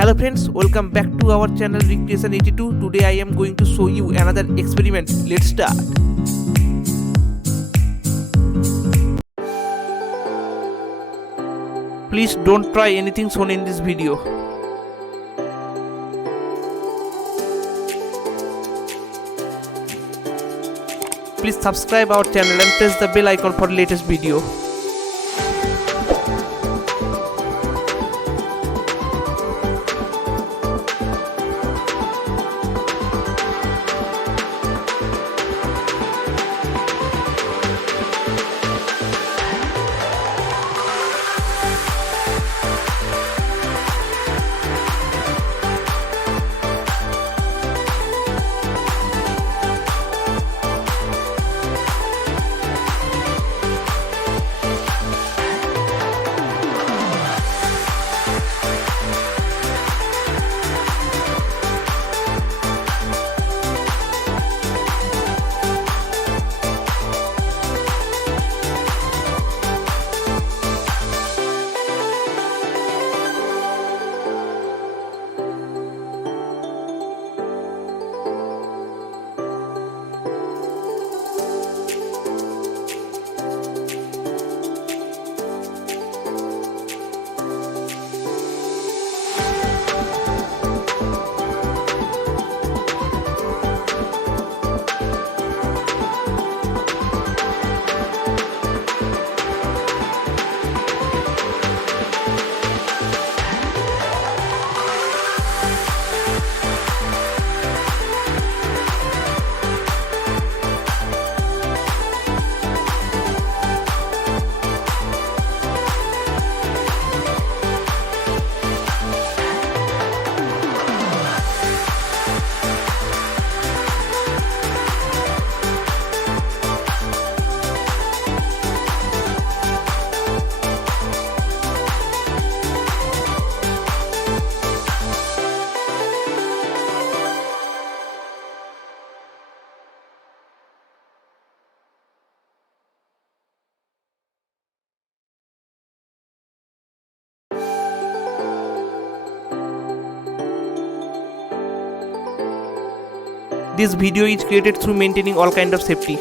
Hello friends, welcome back to our channel Recreation 82. Today I am going to show you another experiment. Let's start. Please don't try anything shown in this video. Please subscribe our channel and press the bell icon for latest video. This video is created through maintaining all kind of safety.